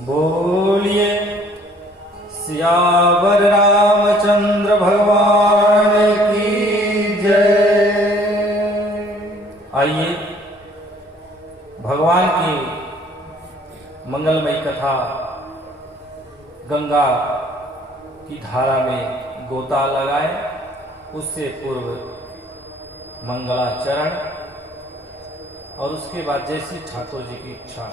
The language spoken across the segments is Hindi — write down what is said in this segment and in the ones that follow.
बोलिए सियावर रामचंद्र भगवान की जय। आइए भगवान की मंगलमयी कथा गंगा की धारा में गोता लगाए। उससे पूर्व मंगलाचरण और उसके बाद जैसी ठाकुर जी की इच्छा।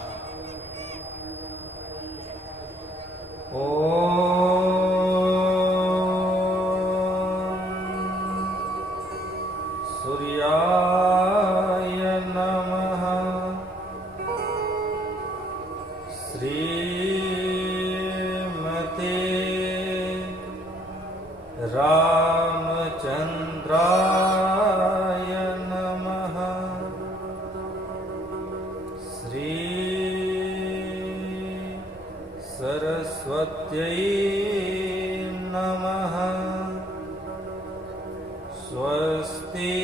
सूर्याय नमः। श्रीमते रामचंद्राय नमः। श्री सरस्वत्यै नमः। स्वस्ति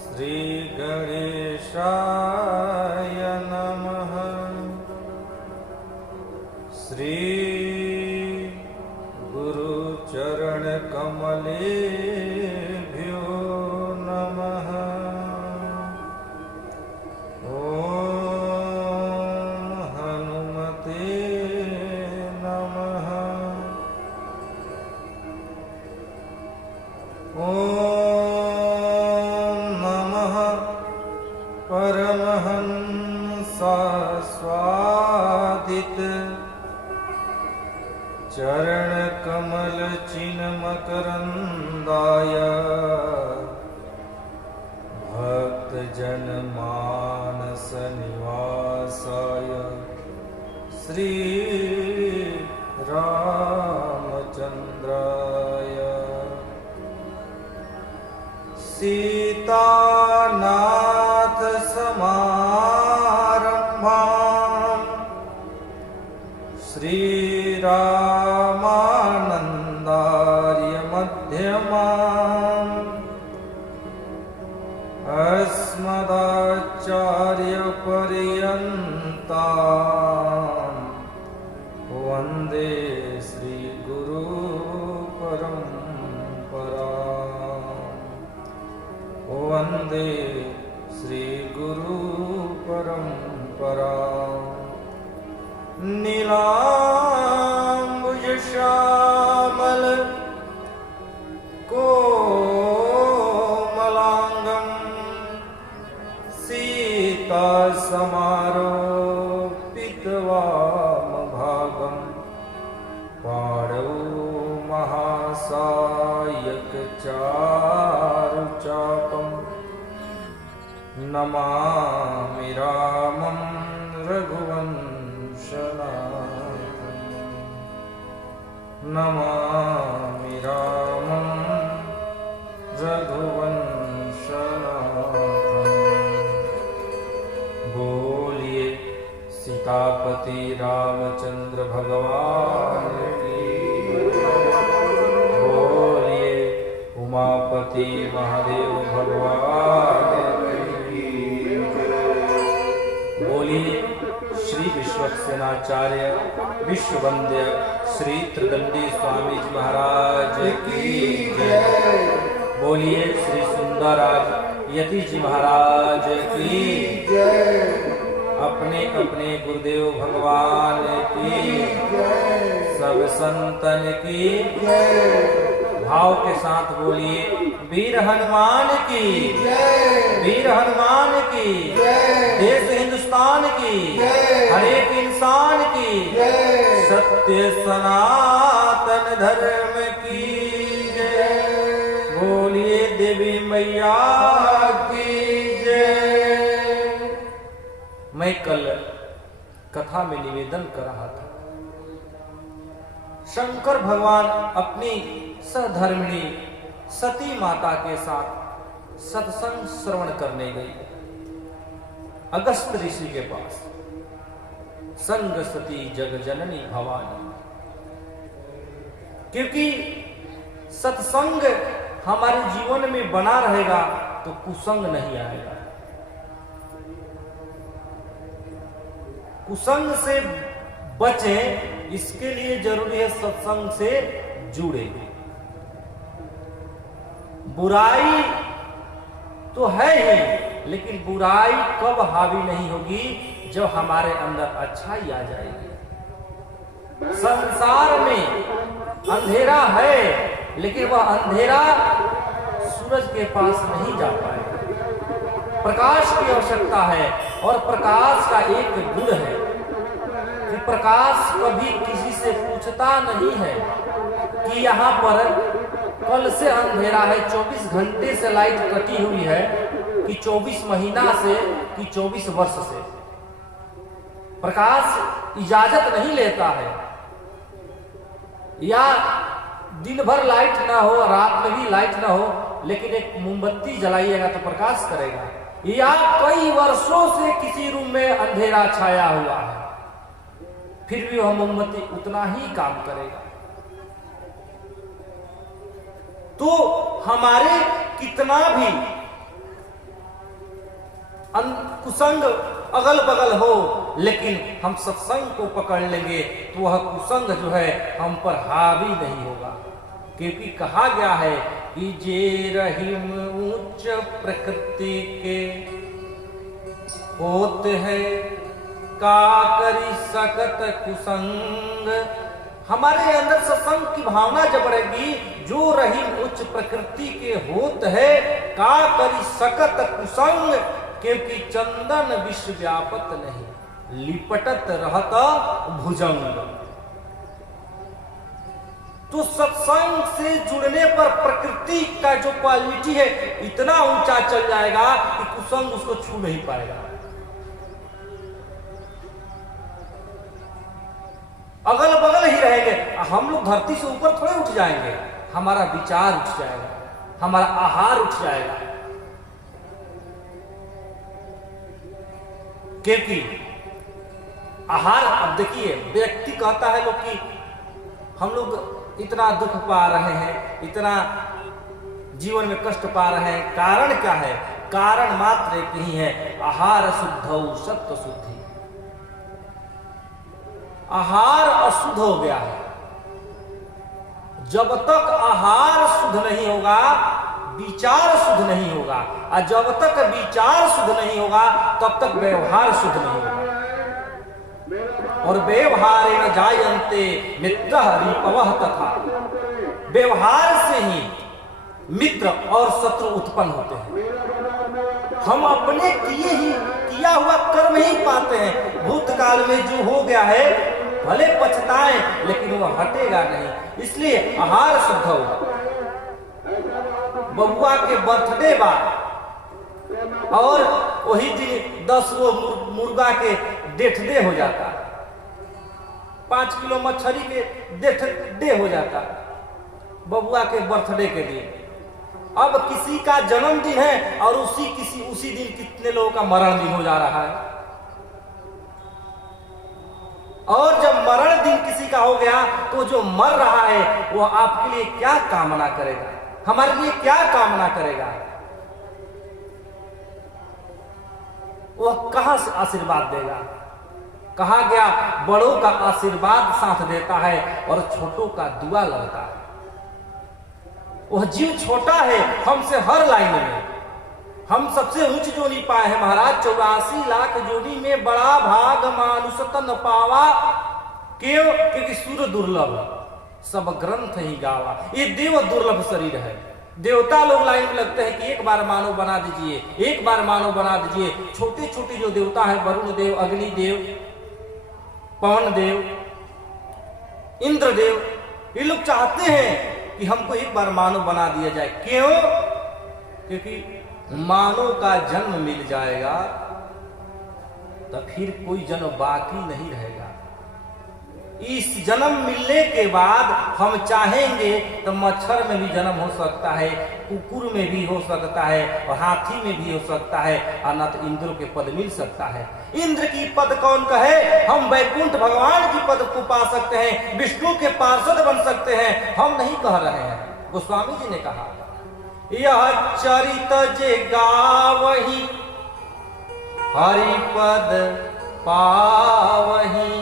श्री गणेशाय नमः। श्री गुरुचरण कमलेभ्यो नमः। ओम हनुमते नमः। ओम नमः परमहंसास्वादित चरण कमल चिन्मकरंदाय भक्त जन मानस निवासाय श्री रामचंद्राय। सीतानाथ समारंभां श्री रामानंदार्य मध्यमाम् अस्मदाचार्य पर्यन्तां वन्दे श्री गुरु परम्पराम्। वन्दे श्री गुरु परम्पराम्। नीलाम्बुज श्यामल कोमलांगं सीता समारोपितवामभागं पाणौ महासायक चारुचापं नमामि रामं रघुवंशनाथं। नमामि रामं रघुवंशनाथं। बोलिए सीतापति रामचंद्र भगवान की। बोलिए उमापति महादेव भगवान की। बोलिए श्री विश्वक्सेनाचार्य विश्ववंद्य श्री त्रिदंडी स्वामी जी महाराज की जय। बोलिए श्री सुंदरराज यति जी महाराज की जय। अपने अपने गुरुदेव भगवान की सब संतन की जय। भाव के साथ बोलिए वीर हनुमान की जय। वीर हनुमान की जय। देश हिंदुस्तान की जय। हर एक इंसान की जय। सत्य सनातन धर्म की जय। बोलिए देवी मैया की जय। मैं कल कथा में निवेदन कर रहा था, शंकर भगवान अपनी सहधर्मिणी सती माता के साथ सत्संग श्रवण करने गई अगस्त ऋषि के पास। संग सती जग जननी भवानी। क्योंकि सत्संग हमारे जीवन में बना रहेगा तो कुसंग नहीं आएगा। कुसंग से बचें, इसके लिए जरूरी है सत्संग से जुड़े। बुराई तो है ही, लेकिन बुराई कब हावी नहीं होगी, जब हमारे अंदर अच्छाई आ जाएगी। संसार में अंधेरा है, लेकिन वह अंधेरा सूरज के पास नहीं जा पाएगा। प्रकाश की आवश्यकता है, और प्रकाश का एक गुण है कि प्रकाश कभी किसी से पूछता नहीं है कि यहाँ पर कल से अंधेरा है, 24 घंटे से लाइट कटी हुई है, कि 24 महीना से, कि 24 वर्ष से। प्रकाश इजाजत नहीं लेता है, या दिन भर लाइट ना हो, रात में भी लाइट ना हो, लेकिन एक मोमबत्ती जलाइएगा तो प्रकाश करेगा। या कई वर्षों से किसी रूम में अंधेरा छाया हुआ है, फिर भी वह मोमबत्ती उतना ही काम करेगा। तो हमारे कितना भी कुसंग अगल बगल हो, लेकिन हम सत्संग को पकड़ लेंगे तो वह कुसंग जो है हम पर हावी नहीं होगा। क्योंकि कहा गया है कि जे रहीम उच्च प्रकृति के होत है, का करी सकत कुसंग। हमारे अंदर सत्संग की भावना जब रहेगी, जो रहीम उच्च प्रकृति के होत है, का करी सकत कुसंग। क्योंकि चंदन विश्व व्यापत नहीं, लिपटत रहता भुजंग। तो सत्संग से जुड़ने पर प्रकृति का जो क्वालिटी है इतना ऊंचा चल जाएगा कि कुसंग उसको छू नहीं पाएगा। अगल बगल ही रहेंगे, हम लोग धरती से ऊपर थोड़े उठ जाएंगे, हमारा विचार उठ जाएगा, हमारा आहार उठ जाएगा। क्योंकि आहार, अब देखिए व्यक्ति कहता है लोग कि हम लोग इतना दुख पा रहे हैं, इतना जीवन में कष्ट पा रहे हैं, कारण क्या है? कारण मात्र एक ही है, आहार शुद्धौ सत्व शुद्धि। आहार अशुद्ध हो गया है। जब तक आहार शुद्ध नहीं होगा, विचार शुद्ध नहीं होगा, और जब तक विचार शुद्ध नहीं होगा तब तक व्यवहार शुद्ध नहीं होगा। और व्यवहारेण जायन्ते मित्रः रिपवः तथा। व्यवहार से ही मित्र और शत्रु उत्पन्न होते हैं। हम अपने किया हुआ कर्म ही पाते हैं। भूतकाल में जो हो गया है भले पछताएं, लेकिन वो हटेगा नहीं। इसलिए आहार शुद्ध हो। बबुआ के बर्थडे बा और वही दिन 10 वो मुर्गा के डेथ डे हो जाता, 5 किलो मछली के डेथ डे हो जाता बबुआ के बर्थडे के लिए। अब किसी का जन्मदिन है और उसी दिन कितने लोगों का मरण दिन हो जा रहा है। और जब मरण दिन किसी का हो गया तो जो मर रहा है वो आपके लिए क्या कामना करेगा, हमारे लिए क्या कामना करेगा? वह कहां से आशीर्वाद देगा? कहा गया बड़ों का आशीर्वाद साथ देता है और छोटों का दुआ लगता है। वह जीव छोटा है हमसे हर लाइन में। हम सबसे ऊंच जोनी पाए हैं महाराज, 84 लाख जोनी में बड़ा भाग मानुष तन पावा। क्यों? क्योंकि सूर्य दुर्लभ, सब ग्रंथ ही गावा। ये देव दुर्लभ शरीर है। देवता लोग लाइन में लगते हैं कि एक बार मानव बना दीजिए, एक बार मानव बना दीजिए। छोटे छोटे जो देवता है, वरुण देव, अग्नि देव, पवन देव, इंद्र देव, ये लोग चाहते हैं कि हमको एक बार मानव बना दिया जाए। क्यों? क्योंकि मानव का जन्म मिल जाएगा तो फिर कोई जन्म बाकी नहीं रहेगा। इस जन्म मिलने के बाद हम चाहेंगे तो मच्छर में भी जन्म हो सकता है, कुकुर में भी हो सकता है, और हाथी में भी हो सकता है, और न तो इंद्र के पद मिल सकता है। इंद्र की पद कौन कहे? हम वैकुंठ भगवान की पद को पा सकते हैं, विष्णु के पार्षद बन सकते हैं। हम नहीं कह रहे हैं, गोस्वामी जी ने कहा यह चरित जे गावहि हरिपद पावही,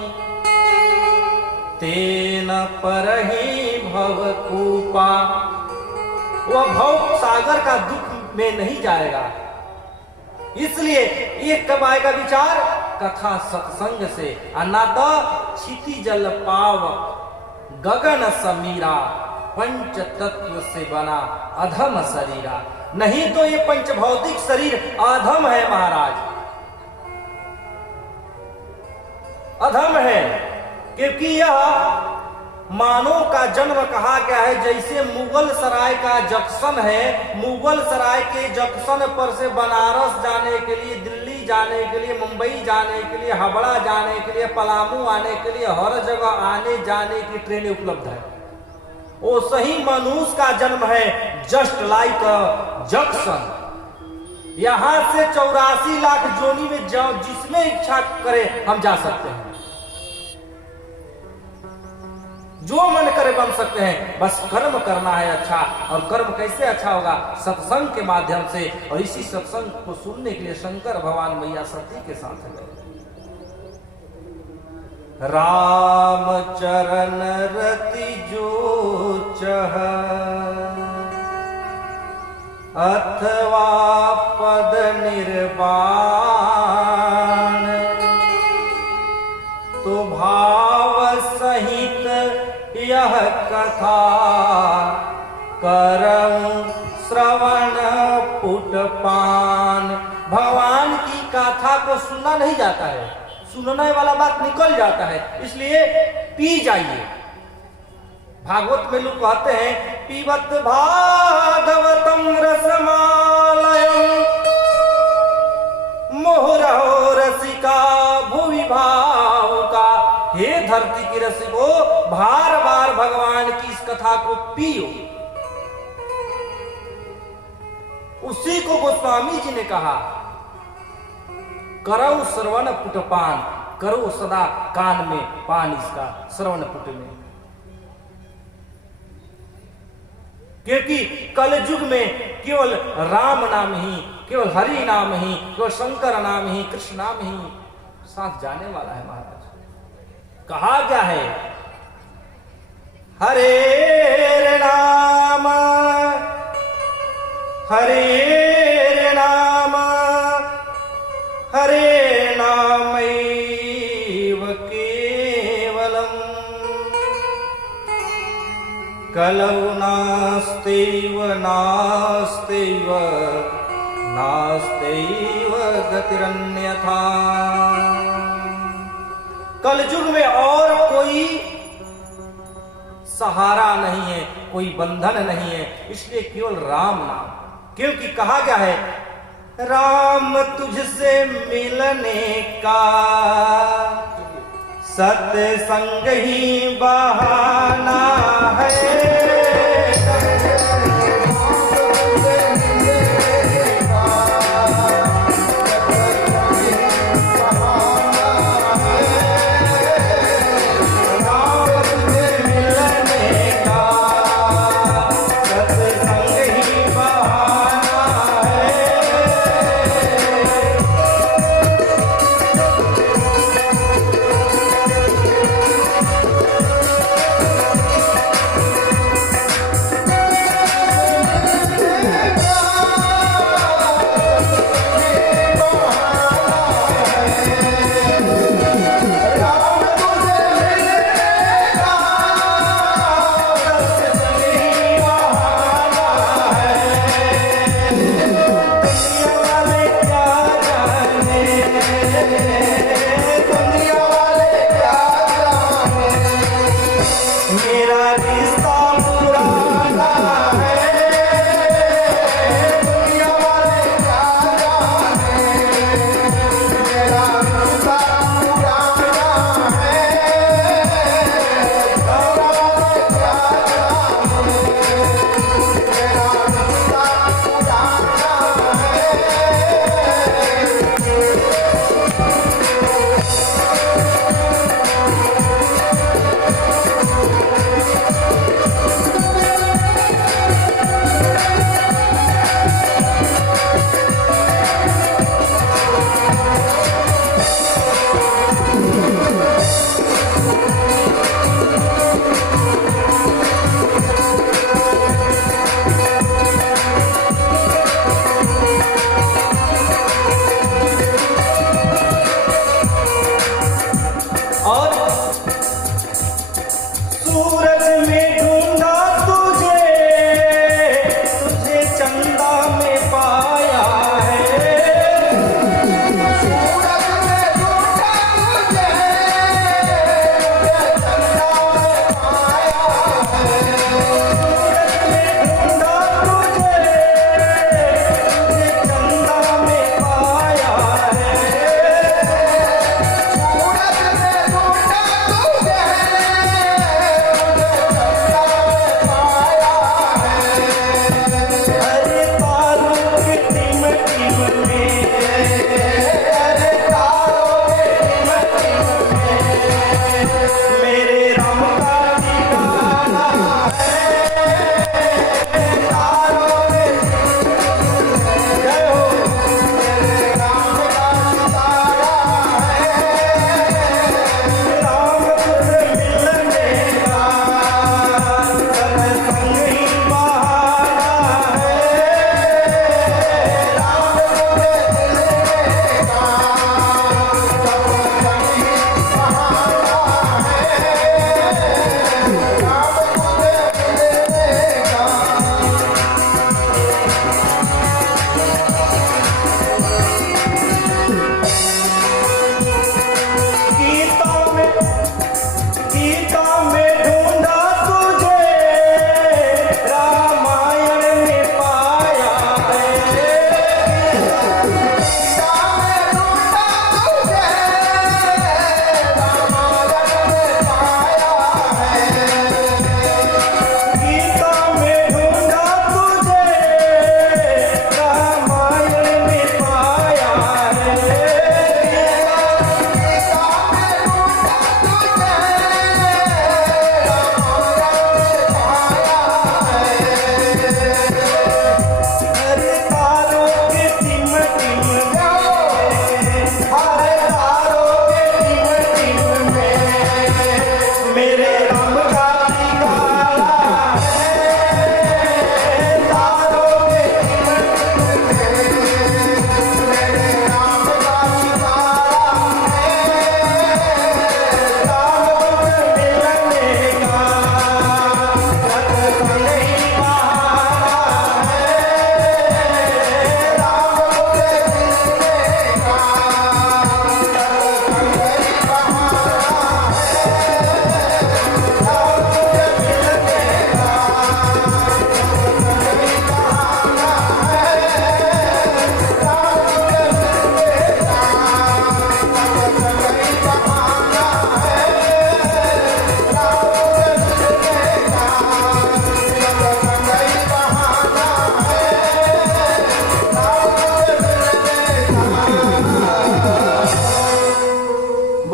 तेन परहि भवकूपा। वह भव सागर का दुख में नहीं जाएगा। इसलिए ये कब आएगा विचार? कथा सत्संग से। अन्ना तो क्षिति जल पावक गगन समीरा, पंच तत्व से बना अधम शरीरा। नहीं तो ये पंच भौतिक शरीर अधम है महाराज, अधम है। क्योंकि यह मानव का जन्म कहा गया है जैसे मुगल सराय का जंक्शन है। मुगल सराय के जंक्शन पर से बनारस जाने के लिए, दिल्ली जाने के लिए, मुंबई जाने के लिए, हावड़ा जाने के लिए, पलामू आने के लिए, हर जगह आने जाने की ट्रेनें उपलब्ध है। वो सही मनुष्य का जन्म है, जस्ट लाइक जंक्शन। यहां से 84 लाख जोनी में जाओ, जिसमें इच्छा करे हम जा सकते हैं, जो मन करे बन सकते हैं। बस कर्म करना है अच्छा। और कर्म कैसे अच्छा होगा? सत्संग के माध्यम से। और इसी सत्संग को सुनने के लिए शंकर भगवान मैया सती के साथ गए। राम चरण रति जो चह, अथवा पद निर्वाण, तो भाव सहित यह कथा करऊं श्रवण पुटपान। भगवान की कथा को सुनना नहीं जाता है, सुनने वाला बात निकल जाता है, इसलिए पी जाइए। भागवत में लोग कहते हैं पीबत भागवतम रसमालयम, मोहरो रसिका भुवि भावुका। हे धरती की रसिको, बार बार भगवान की इस कथा को पियो। उसी को गोस्वामी जी ने कहा करो श्रवण पुटपान, करो सदा कान में पान इसका, श्रवण पुट में। क्योंकि कलयुग में केवल राम नाम ही, केवल हरि नाम ही, केवल शंकर नाम ही, कृष्ण नाम ही साथ जाने वाला है महाराज। कहा क्या है? हरे नाम, हरे नाम, हरे नामैव केवलम, कलौ नास्त्यैव नास्त्यैव नास्त्यैव गतिरन्यथा। कलयुग में और कोई सहारा नहीं है, कोई बंधन नहीं है, इसलिए केवल राम नाम। क्योंकि कहा गया है राम तुझसे मिलने का सत्संग ही बहाना है।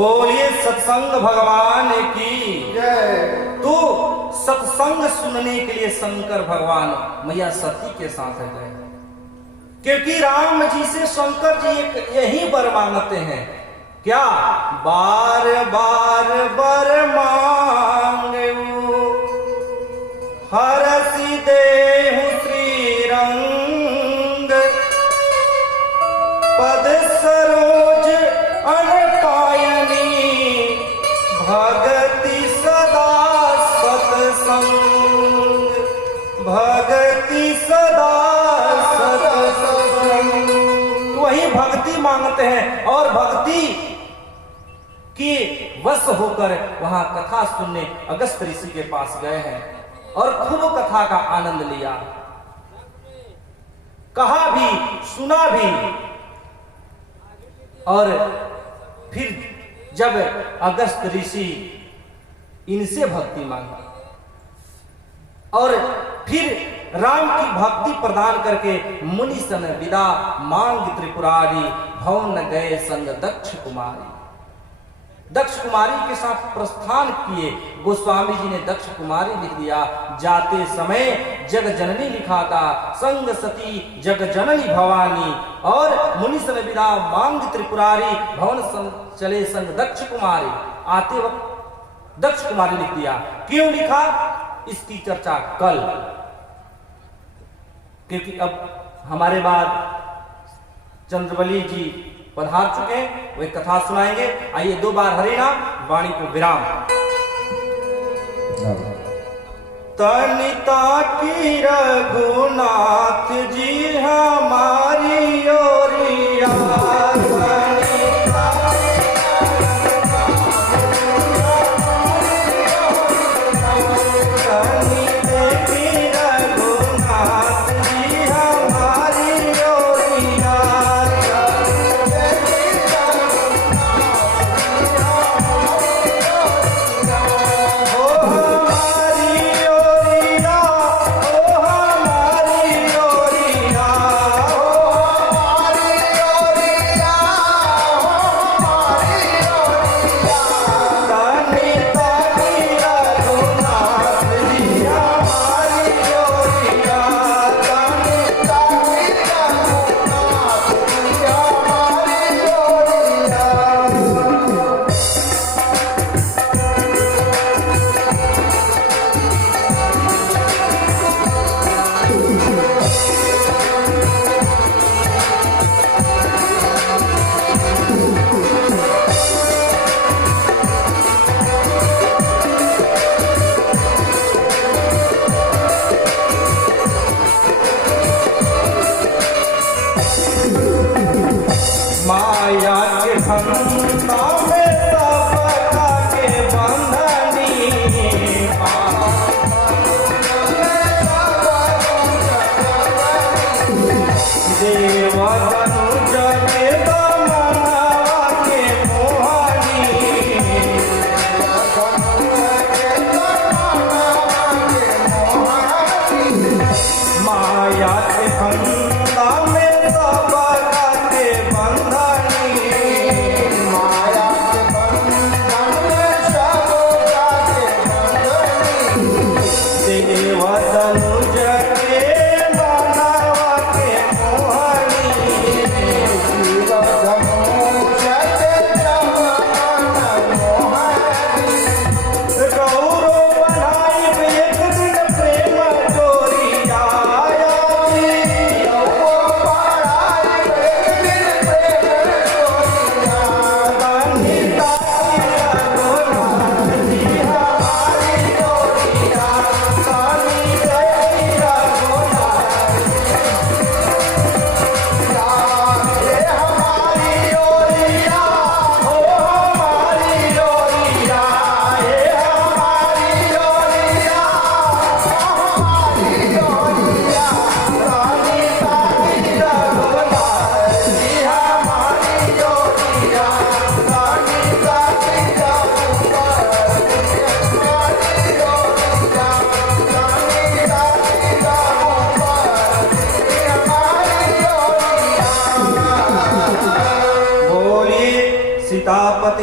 बोलिए सत्संग भगवान की जय। तो सत्संग सुनने के लिए शंकर भगवान मैया सती के साथ गए, क्योंकि राम जी से शंकर जी एक यही वर मांगते हैं, क्या बार बार वर मांगू हरसि देहु श्री रंग पद सरोज अनपायनी भगति सदा सत्संग भगति सदा सत्संग। तो वही भक्ति मांगते हैं और भक्ति के वश होकर वहां कथा सुनने अगस्त ऋषि के पास गए हैं और खूब कथा का आनंद लिया, कहा भी सुना भी। और फिर जब अगस्त ऋषि इनसे भक्ति मांगी और फिर राम की भक्ति प्रदान करके मुनि सन विदा मांग त्रिपुरारी भवन गए संग दक्ष कुमारी। दक्ष कुमारी के साथ प्रस्थान किए। गोस्वामी जी ने दक्ष कुमारी लिख दिया, जाते समय जग जननी लिखा था, संग सती जग जननी भवानी। और मुनि सन विदा मांग त्रिपुरारी भवन चले संग दक्ष कुमारी। आते वक्त दक्ष कुमारी लिख दिया। क्यों लिखा, इसकी चर्चा कल, क्योंकि अब हमारे बाद चंद्रबली जी पधार चुके हैं, वे कथा सुनाएंगे। आइए 2 बार हरे नाम वाणी को विराम। तनिता की रघुनाथ जी हमारी ओरिया,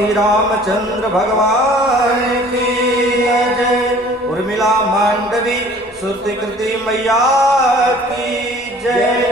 श्री रामचंद्र भगवान की जय। उर्मिला मांडवी श्रुति कृति मैया की जय।